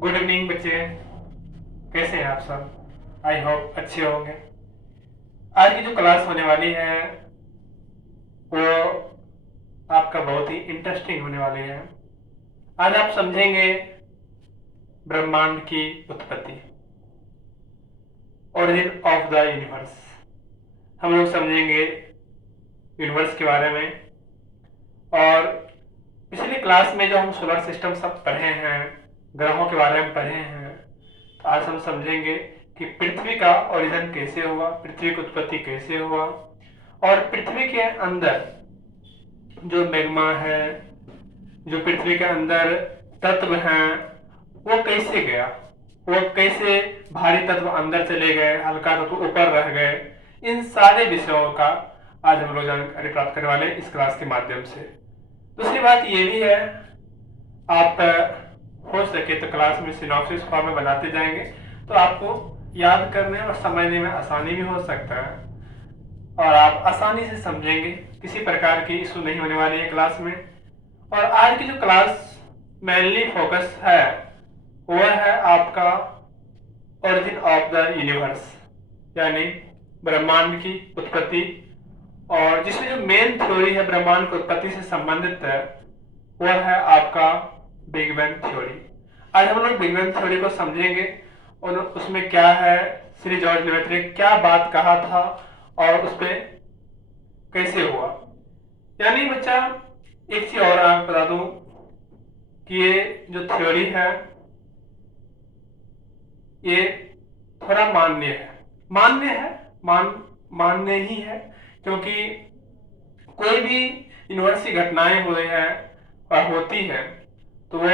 Good evening बच्चे। कैसे हैं आप सब? आई होप अच्छे होंगे। आज की जो क्लास होने वाली है वो आपका बहुत ही इंटरेस्टिंग होने वाली है। आज आप समझेंगे ब्रह्मांड की उत्पत्ति, ओरिजिन ऑफ द यूनिवर्स। हम लोग समझेंगे यूनिवर्स के बारे में। और पिछली क्लास में जो हम सोलर सिस्टम सब पढ़े हैं, ग्रहों के बारे में पढ़े हैं, तो आज हम समझेंगे कि पृथ्वी का ओरिजिन कैसे हुआ, पृथ्वी की उत्पत्ति कैसे हुआ, और पृथ्वी के अंदर जो मैग्मा है, जो पृथ्वी के अंदर तत्व हैं, वो कैसे गया, वो कैसे भारी तत्व अंदर चले गए, हल्का तत्व ऊपर रह गए। इन सारे विषयों का आज हम लोग जानकारी प्राप्त करने वाले हैं इस क्लास के माध्यम से। दूसरी बात ये भी है, आप हो सके तो क्लास में सिनॉप्सिस फॉर्म में बनाते जाएंगे तो आपको याद करने और समझने में आसानी भी हो सकता है और आप आसानी से समझेंगे। किसी प्रकार की इशू नहीं होने वाली है क्लास में। और आज की जो क्लास मेनली फोकस है वो है आपका ओरिजिन ऑफ द यूनिवर्स, यानी ब्रह्मांड की उत्पत्ति। और जिसमें जो मेन थ्योरी है ब्रह्मांड की उत्पत्ति से संबंधित है वो है आपका बिग बैंग थ्योरी। आज हम लोग बिग बैंग थ्योरी को समझेंगे और उसमें क्या है, श्री जॉर्ज लेवेट ने क्या बात कहा था और उस पर कैसे हुआ। यानी बच्चा एक चीज और आपको बता दूं कि ये जो थ्योरी है ये थोड़ा मान्य ही है, क्योंकि कोई भी यूनिवर्स की घटनाएं हुई है और होती है तो वो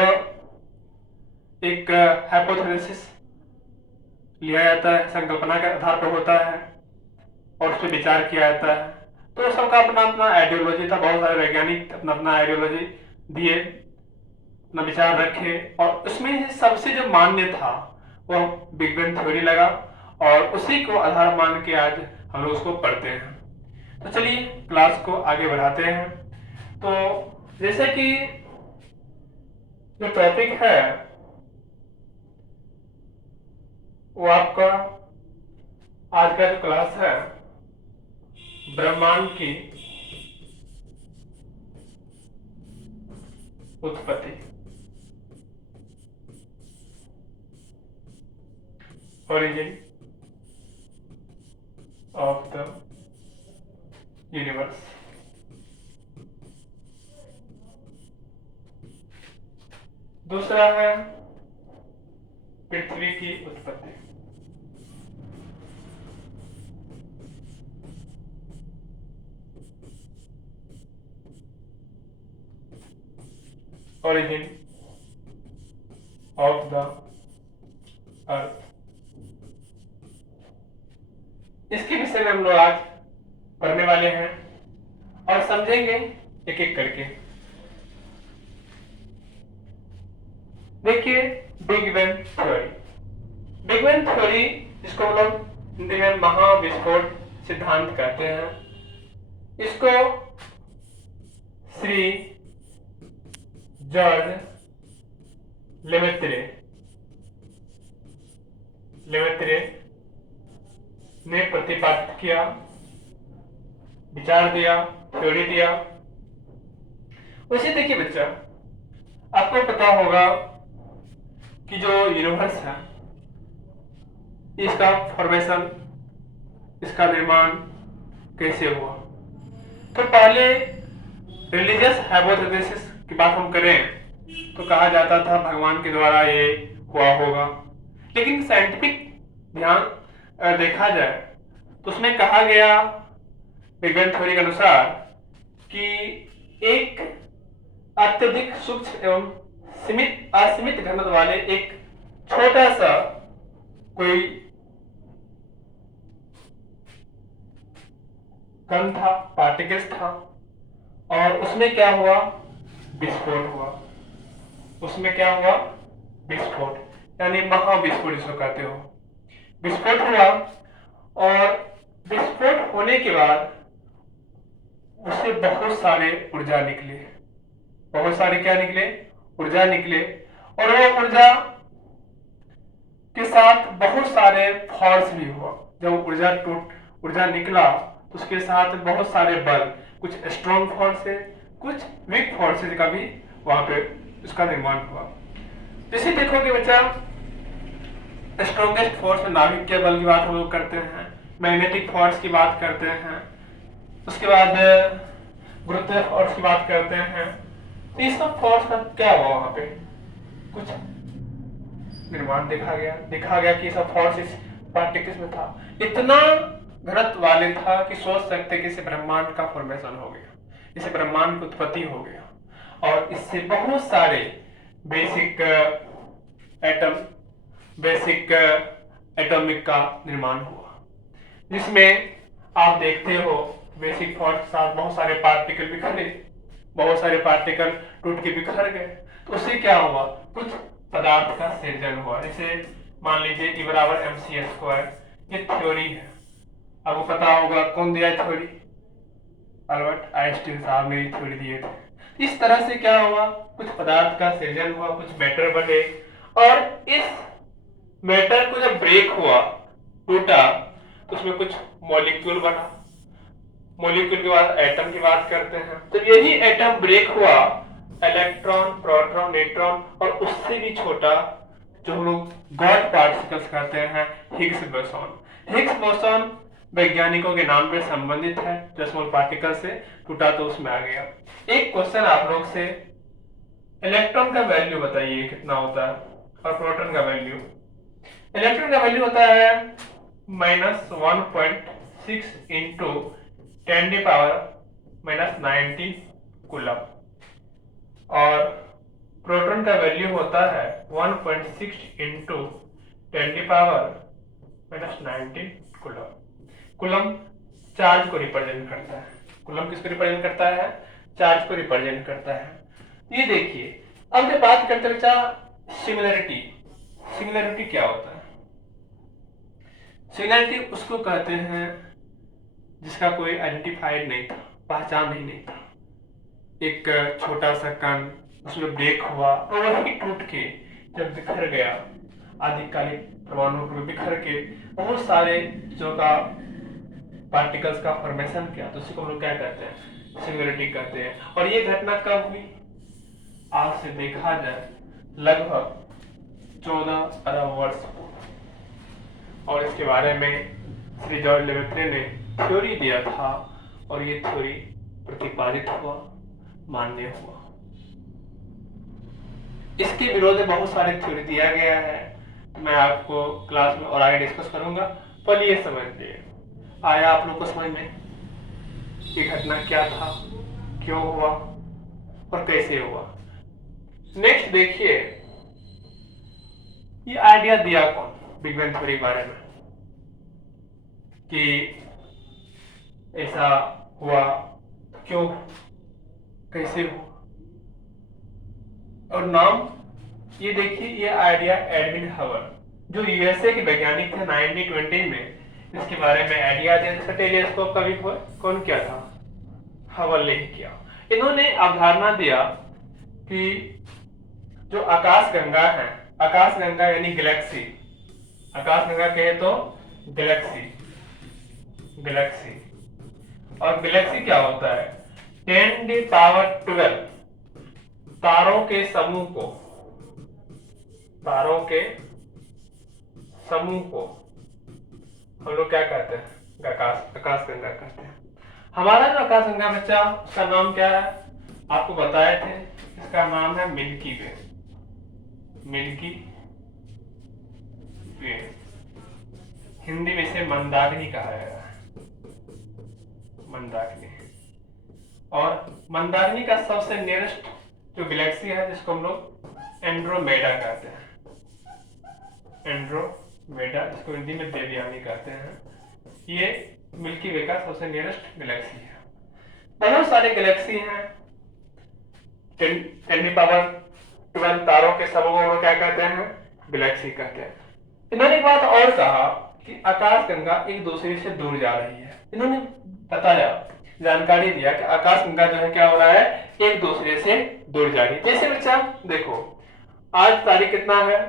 एक हाइपोथेसिस लिया जाता है, संकल्पना के आधार पर होता है और उस पर विचार किया जाता है। तो सबका अपना अपना आइडियोलॉजी था, बहुत सारे वैज्ञानिक अपना अपना आइडियोलॉजी दिए, अपना विचार रखे, और उसमें सबसे जो मान्य था वो बिग बैंग थ्योरी लगा और उसी को आधार मान के आज हम लोग उसको पढ़ते हैं। तो चलिए क्लास को आगे बढ़ाते हैं। तो जैसे कि जो टॉपिक है वो आपका आज का जो क्लास है ब्रह्मांड की उत्पत्ति, ओरिजिन ऑफ द यूनिवर्स। दूसरा है पृथ्वी की उत्पत्ति। Origin of the earth. इसके विषय में हम लोग आज पढ़ने वाले हैं और समझेंगे एक एक करके। देखिए big bang theory. Big bang theory जिसको हम लोग हिंदी में महाविस्फोट सिद्धांत कहते हैं, इसको श्री जॉर्ज लेवेत्रे ने प्रतिपादित किया, विचार दिया, थ्योरी दिया। वैसे देखिए बच्चा, आपको पता होगा कि जो यूनिवर्स है इसका फॉर्मेशन, इसका निर्माण कैसे हुआ। तो पहले रिलीजियस हाइपोथेसिस की बात हम करें तो कहा जाता था भगवान के द्वारा ये हुआ होगा, लेकिन साइंटिफिक ध्यान देखा जाए तो उसमें कहा गया बिग बैंग थ्योरी के अनुसार कि एक अत्यधिक सूक्ष्म एवं असीमित घनत्व वाले एक छोटा सा कोई कण था, पार्टिकल्स था, और उसमें क्या हुआ, विस्फोट हुआ। उसमें क्या हुआ, विस्फोट, यानी महाविस्फोट जिसको कहते हो। विस्फोट हुआ और विस्फोट होने के बाद उससे बहुत सारे ऊर्जा निकले, बहुत सारे क्या निकले, ऊर्जा निकले। और वो ऊर्जा के साथ बहुत सारे फोर्स भी हुआ। जब ऊर्जा निकला तो उसके साथ बहुत सारे बल, कुछ स्ट्रॉन्ग फोर्स है, कुछ वीक फोर्सेज का भी वहां पे उसका निर्माण हुआ। जैसे देखोगे बच्चा, स्ट्रॉन्गेस्ट फोर्स में नाभिकीय बल की बात हम लोग करते हैं, मैग्नेटिक फोर्स की बात करते हैं, उसके बाद गुरुत्वाकर्षण फोर्स की बात करते हैं। तो इस सब फोर्स का क्या हुआ, वहां पे कुछ निर्माण देखा गया कि सब फोर्स इस पार्टिकल्स में था, इतना घनत्व वाले था कि सोच सकते कि इसे ब्रह्मांड का फॉर्मेशन हो गया, इसे ब्रह्मांड की उत्पत्ति हो गया और इससे बहुत सारे बेसिक एटॉमिक का निर्माण हुआ, जिसमें आप देखते हो बेसिक फोर्स के साथ बहुत सारे पार्टिकल बिखरे, बहुत सारे पार्टिकल टूट के बिखर गए। तो उससे क्या हुआ, कुछ पदार्थ का सृजन हुआ। जैसे मान लीजिए E बराबर mc², ये थ्योरी है, आपको पता होगा कौन दिया थ्योरी, अल्बर्ट आइंस्टीन साहब ने थ्योरी दिए थे। इस तरह से क्या हुआ, कुछ पदार्थ का सृजन हुआ, कुछ मैटर बने और इस मैटर को जब ब्रेक हुआ, टूटा, तो उसमें कुछ मॉलिक्यूल बना। मॉलिक्यूल के बाद एटम की बात करते हैं, तो यही एटम ब्रेक हुआ, इलेक्ट्रॉन, प्रोटॉन, न्यूट्रॉन और उससे भी छोटा जो हम लोग गॉड पार्टिकल्स कहते हैं, हिग्स बोसॉन। हिग्स बोसॉन वैज्ञानिकों के नाम पे संबंधित है, जो स्मॉल पार्टिकल से टूटा तो उसमें आ गया। एक क्वेश्चन आप लोग से, इलेक्ट्रॉन का वैल्यू बताइए कितना होता है और प्रोटॉन का वैल्यू। इलेक्ट्रॉन का वैल्यू होता है -1.6 इंटू 10⁻⁻19 कूलम और प्रोटॉन का वैल्यू होता है 1.6 इंटू 10⁻⁻19 कूलम। कूलम चार्ज को रिप्रेजेंट करता है। कूलम किसको रिप्रेजेंट करता है, चार्ज को रिप्रेजेंट करता है। ये देखिए, अब जब बात करते हैं बच्चा सिमिलरिटी, सिमिलरिटी क्या होता है? सिमिलरिटी उसको कहते हैं जिसका कोई आइडेंटिफाइड नहीं था, पहचान ही नहीं था। एक छोटा सा कण उसमें ब्रेक हुआ और वही टूट के जब बिखर गया, आदिकालिक परमाणु में बिखर के बहुत सारे जो का पार्टिकल्स का फॉर्मेशन किया, तो उसको हम लोग क्या कहते हैं, सिंगुलरिटी कहते हैं। और ये घटना कब हुई, आज से देखा जाए लगभग 14 अरब वर्ष पूर्व। और इसके बारे में श्री जॉर्ज लेवेत्रे ने थ्योरी दिया था और ये थ्योरी प्रतिपादित हुआ, मान्य हुआ। इसके विरोध में बहुत सारे थ्योरी दिया गया है, मैं आपको क्लास में और आगे डिस्कस करूंगा। पर ये समझिए, आया आप लोग को समझ में कि घटना क्या था, क्यों हुआ और कैसे हुआ। नेक्स्ट देखिए, ये आइडिया दिया कौन बिग बैंग थ्योरी के बारे में कि ऐसा हुआ, क्यों, कैसे हुआ। और नाम ये देखिए, ये आइडिया एडविन हबल, जो यूएसए के वैज्ञानिक थे 1920 में, इसके बारे में आइडिया दिया। जिसका टेलीस्कोप का भी कौन किया था, हबल ने ही किया। इन्होंने अवधारणा दिया कि जो आकाश गंगा है, आकाश गंगा यानी गैलेक्सी, आकाश गंगा कहे तो गैलेक्सी, गैलेक्सी और गैलेक्सी क्या होता है, 10⁻12 तारों के समूह को, तारों के समूह को हम लोग क्या कहते हैं, आकाश गंगा कहते हैं। हमारा जो आकाश गंगा बच्चा, उसका नाम क्या है, आपको बताए थे, इसका नाम है मिल्की वे, मिल्की वे। हिंदी में इसे मंदाकिनी कहा जाएगा, मंदाकिनी। और मंदाकिनी का सबसे नियरेस्ट जो गैलेक्सी है, जिसको हम लोग एंड्रोमेडा कहते हैं, एंड्रोमेडा, जिसको हिंदी में देवयानी कहते हैं, ये मिल्की वे का सबसे नियरेस्ट गैलेक्सी है। बहुत सारे गैलेक्सी हैं, 10⁻12 तारों के समूह को क्या कहते हैं, गैलेक्सी कहते हैं। इन्होंने एक बात और कहा कि आकाश गंगा एक दूसरे से दूर जा रही है। इन्होंने बताया, जानकारी दिया कि आकाश गंगा जो है क्या हो रहा है, एक दूसरे से दूर जा रही है। जैसे बच्चा देखो, आज तारीख कितना है,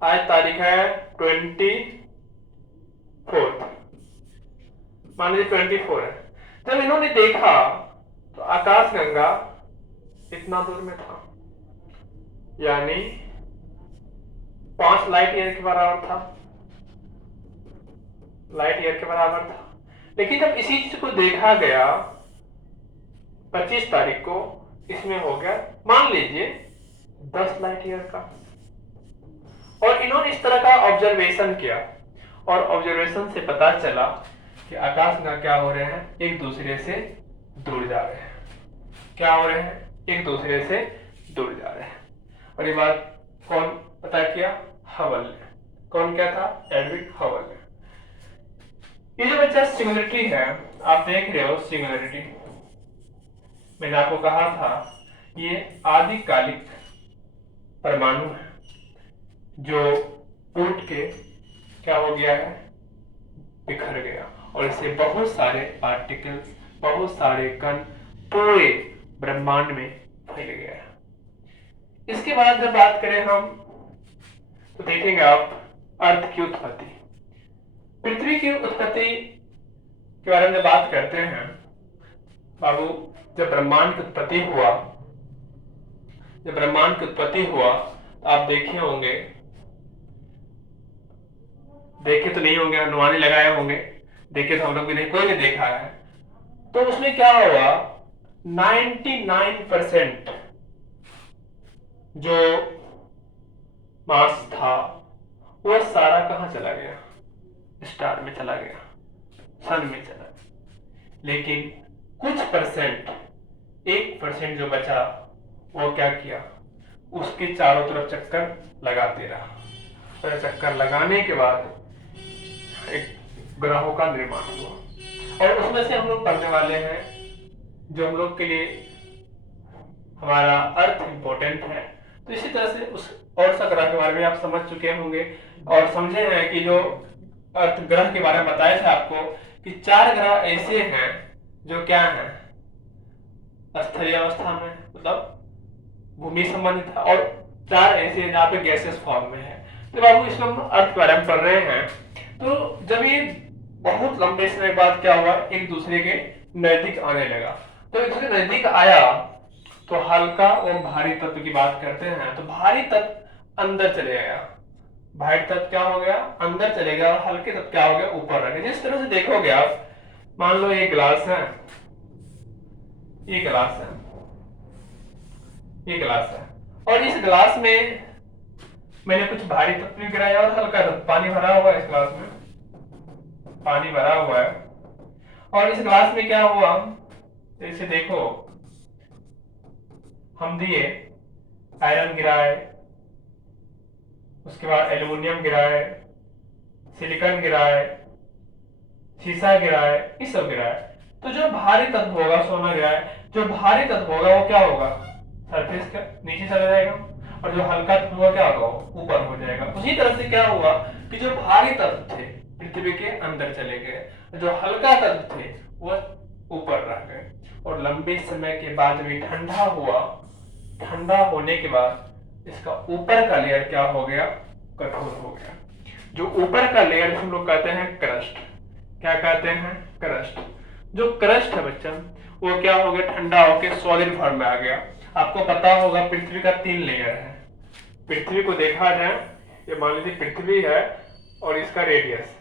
आज तारीख है 24, मान लीजिए 24 है। जब इन्होंने देखा तो आकाश गंगा इतना दूर में था, यानी 5 लाइट ईयर के बराबर था, लाइट ईयर के बराबर था। लेकिन जब इसी चीज को देखा गया 25 तारीख को, इसमें हो गया मान लीजिए 10 लाइट ईयर का। और इन्होंने इस तरह का ऑब्जर्वेशन किया और ऑब्जर्वेशन से पता चला कि आकाशगंगा क्या हो रहे हैं, एक दूसरे से दूर जा रहे हैं। क्या हो रहे हैं? एक दूसरे से दूर जा रहे हैं। और ये बात कौन पता किया? हबल ने। कौन क्या था? एडविन हबल ने। ये जो बच्चा सिंगुलरिटी है, आप देख रहे हो सिंगुलरिटी, मैंने आपको कहा था ये आदिकालिक परमाणु है जो टूट के क्या हो गया है? बिखर गया, और इससे बहुत सारे पार्टिकल्स, बहुत सारे कण पूरे ब्रह्मांड में फैल गया है। इसके बाद जब बात करें हम, तो देखेंगे आप अर्थ की उत्पत्ति, पृथ्वी की उत्पत्ति के बारे में बात करते हैं। बाबू, जब ब्रह्मांड की उत्पत्ति हुआ, तो आप देखे होंगे, देखे तो नहीं होंगे, अनुमान लगाए होंगे, देखे तो हम लोग भी नहीं, कोई नहीं देखा है। तो उसमें क्या हुआ? 99% जो मास था वो सारा कहां चला गया? स्टार में चला गया, सन में चला गया। लेकिन कुछ परसेंट, 1% जो बचा, वो क्या किया? उसके चारों तरफ चक्कर लगाते रहा, और चक्कर लगाने के बाद एक ग्रहों का निर्माण हुआ। और उसमें से हम लोग पढ़ने वाले हैं, जो हम लोग के लिए हमारा अर्थ इंपॉर्टेंट है। तो इसी तरह से उस और सा ग्रह के बारे में आप समझ चुके होंगे और समझे हैं कि जो अर्थ ग्रह के बारे में बताया था आपको कि 4 ग्रह ऐसे हैं जो क्या हैं? स्थलीय अवस्था में, मतलब भूमि संबंधित है, और 4 ऐसे हैं जहाँ पे गैसेस फॉर्म में है। तो बाबू इसमें हम अर्थ के बारे में पढ़ रहे हैं। तो जब ये बहुत लंबे समय बाद क्या हुआ? एक दूसरे के नजदीक आने लगा। तो एक दूसरे नजदीक आया तो हल्का और भारी तत्व की बात करते हैं, तो भारी तत्व अंदर चले गया, भारी तत्व क्या हो गया? अंदर चले गया, और हल्के तत्व क्या हो गया? ऊपर रह गया। जिस तरह से देखोगे आप, मान लो ये गिलास है, ये गिलास है, ये गिलास है, और इस गिलास में मैंने कुछ भारी तत्व गिराया और हल्का तत्व, पानी भरा हुआ है, इस गिलास में पानी भरा हुआ है। और इस गिलास में क्या हुआ? इसे देखो, हम दिए आयरन गिराए, उसके बाद एल्युमिनियम गिराए, सिलिकॉन गिराए, शीशा गिराए, ये सब गिराए। तो जो भारी तत्व होगा, सोना गिराए, जो भारी तत्व होगा वो क्या होगा? सरफेस के नीचे चला जाएगा, और जो हल्का तत्व होगा क्या होगा? ऊपर हो जाएगा। उसी तरह से क्या हुआ कि जो भारी तत्व थे पृथ्वी के अंदर चले गए, जो हल्का तत्व थे वो ऊपर रह गए। और लंबे समय के बाद भी ठंडा हुआ, ठंडा होने के बाद इसका ऊपर का लेयर क्या हो गया? कठोर हो गया। जो ऊपर का लेयर हम लोग कहते हैं क्रस्ट। क्या कहते हैं? क्रस्ट। जो क्रस्ट है बच्चा, वो क्या हो गया? ठंडा होकर सॉलिड फॉर्म में आ गया। आपको पता होगा पृथ्वी का 3 लेयर है। पृथ्वी को देखा जाए, ये मान लीजिए पृथ्वी है और इसका रेडियस,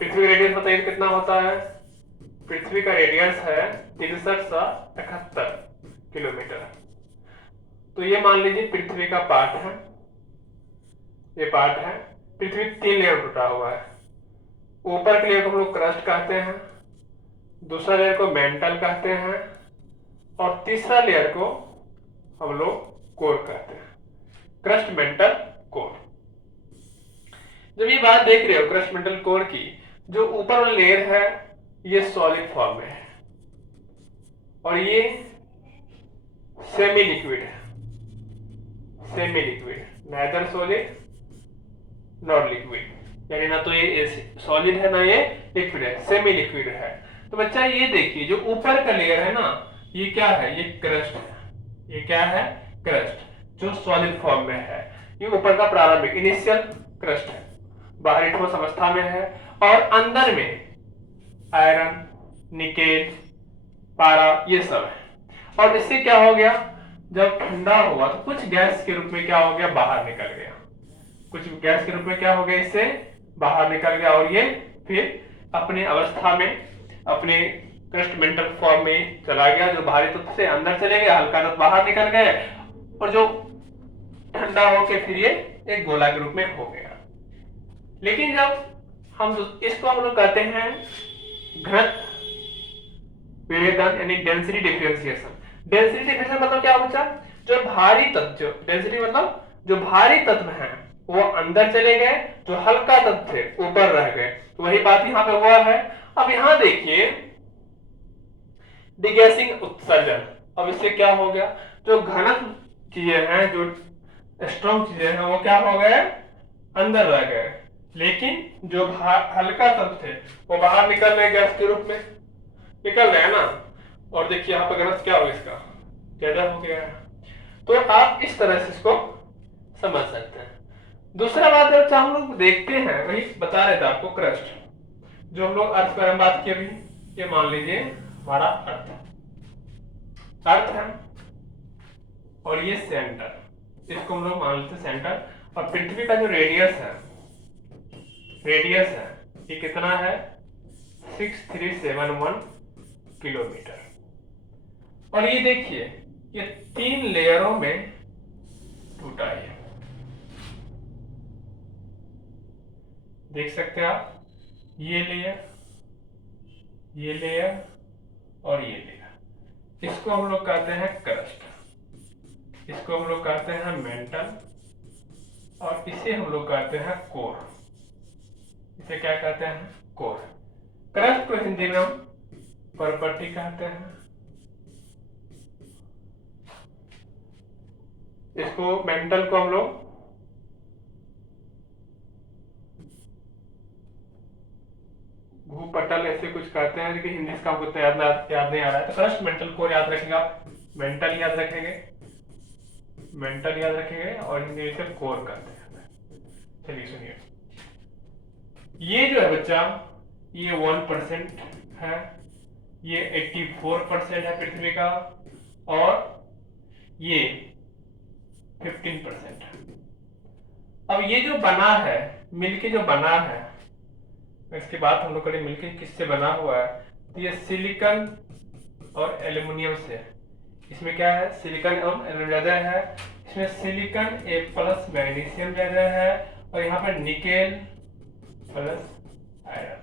पृथ्वी का रेडियस बताइए कितना होता है? पृथ्वी का रेडियस है 6371 किलोमीटर। तो ये मान लीजिए पृथ्वी का पार्ट है, ये पार्ट है। पृथ्वी 3 लेयर टूटा हुआ है। ऊपर के लेयर को हम लोग क्रस्ट कहते हैं, दूसरा लेयर को मेंटल कहते हैं, और तीसरा लेयर को हम लोग कोर कहते हैं। Crust, mental, core. जब ये बात देख रहे हो क्रस्ट, मेंटल, कोर की, जो ऊपर वाला लेयर है ये सॉलिड फॉर्म में है, और ये सेमी लिक्विड है। Semi liquid, neither solid not liquid, यानी ना तो ये सॉलिड है ना ये लिक्विड है, सेमी लिक्विड है। तो बच्चा ये देखिए, जो ऊपर का लेयर है ना, ये क्या है? ये क्रस्ट है। ये क्या है? क्रस्ट, जो सॉलिड फॉर्म में है। ये ऊपर का प्रारंभिक इनिशियल क्रस्ट है, बाहरी ठोस अवस्था में है और अंदर में आयरन, निकेल, पारा ये सब है। और इससे क्या हो गया, जब ठंडा हुआ तो कुछ गैस के रूप में क्या हो गया, बाहर निकल गया, कुछ गैस के रूप में क्या हो गया, इससे बाहर निकल गया और ये फिर अपने अवस्था में, अपने क्रस्ट मेंटल फॉर्म में चला गया, जो भारी तत्व से अंदर चले गए, हल्का तत्व बाहर निकल गए और जो ठंडा होके फिर ये एक गोला के रूप में हो गया। लेकिन जब हम इसको हम लोग कहते हैं घनत्व विभेदन यानी डेंसिटी डिफरेंशिएशन। डेंसिटी डिफरेंशिएशन मतलब क्या बच्चा, जो भारी तत्व, डेंसिटी मतलब जो भारी तत्व हैं वो अंदर चले गए, जो हल्का तत्व थे ऊपर रह गए। तो वही बात यहाँ पे हुआ है। अब यहाँ देखिए डिगैसिंग उत्सर्जन। अब इससे क्या हो गया, जो घनत्व चीजें हैं, जो स्ट्रॉन्ग चीजें हैं वो क्या हो गए, अंदर रह गए, लेकिन जो हल्का तत्व थे वो बाहर निकल रहे, गैस के रूप में निकल रहे हैं ना। और देखिए यहाँ पे घनत्व क्या हो, इसका ज्यादा हो गया है। तो आप इस तरह से इसको समझ सकते हैं। दूसरा बात जब हम लोग देखते हैं, वही बता रहे थे आपको, क्रस्ट जो हम लोग अर्थ पर हम बात किए अभी, ये मान लीजिए हमारा अर्थ है और ये सेंटर, इसको हम लोग मान लेते हैं सेंटर। और पृथ्वी का जो रेडियस है ये कितना है, 6371 किलोमीटर। और ये देखिए ये 3 लेयरों में टूटा है, देख सकते हैं आप, ये लेयर और ये लेयर। इसको हम लोग कहते हैं क्रस्ट, इसको हम लोग कहते हैं मेंटल और इसे हम लोग कहते हैं कोर। इसे क्या कहते हैं, कोर। क्रस्ट को हिंदी में हम परपट्टी कहते हैं, इसको मेंटल को हम लोग भूपटल ऐसे कुछ कहते हैं, लेकिन हिंदी का हमको याद नहीं आ रहा है। तो क्रस्ट मेंटल कोर याद रखेंगे आप, मेंटल याद रखेंगे और हिंदी से कोर कहते हैं। चलिए सुनिए, ये जो है बच्चा, ये 1% है, ये 84% है पृथ्वी का, और ये 15% है। अब ये जो बना है, मिलके जो बना है, इसके बाद हम लोग करें मिलके किससे बना हुआ है, तो ये सिलिकॉन और एल्युमिनियम से। इसमें क्या है, सिलिकॉन एवं एल्युमिनियम ज्यादा है, इसमें सिलिकॉन प्लस मैग्नीशियम ज्यादा है और यहाँ पर निकेल प्लस आयरन।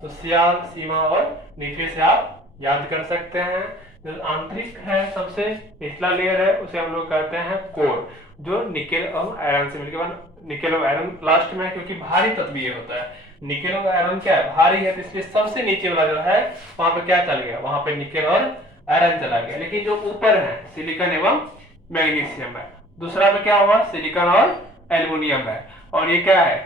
तो सियाल, सीमा और नीचे से आप याद कर सकते हैं। जो आंतरिक है, सबसे निचला लेयर है, उसे हम लोग कहते हैं कोर, जो निकेल और आयरन से मिलकर, निकेल और आयरन लास्ट में है क्योंकि भारी तत्व ये होता है। निकेल और आयरन क्या है, भारी है, तो इसलिए सबसे नीचे वाला जो है वहां पे क्या चल गया, वहां पे निकेल और आयरन चला गया। लेकिन जो ऊपर है सिलिकॉन एवं मैग्नीशियम है। दूसरा में क्या हुआ, सिलिकॉन और एल्युमिनियम है। और ये क्या है,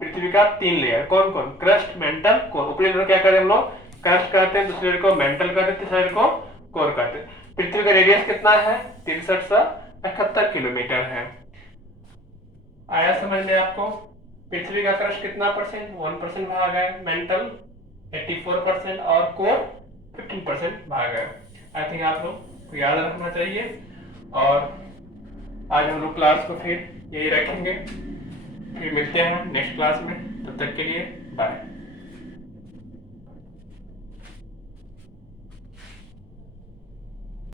पृथ्वी का 3 लेयर, कौन कौन, क्रस्ट, मेंटल, कोर। ऊपरी लेयर क्या करें हम लोग, क्रस्ट करते हैं, दूसरे लेयर को मेंटल करते हैं, तीसरे लेयर को कोर करते हैं। पृथ्वी का रेडियस कितना है, 6371 किलोमीटर है। आया समझ में आपको। पृथ्वी का क्रस्ट कितना परसेंट, 1% भाग है, मेंटल 84% और कोर 15% भाग है। आई थिंक आप लोग को याद रखना चाहिए। और आज हम लोग क्लास को फिर यही रखेंगे, फिर मिलते हैं नेक्स्ट क्लास में। तब तक के लिए बाय।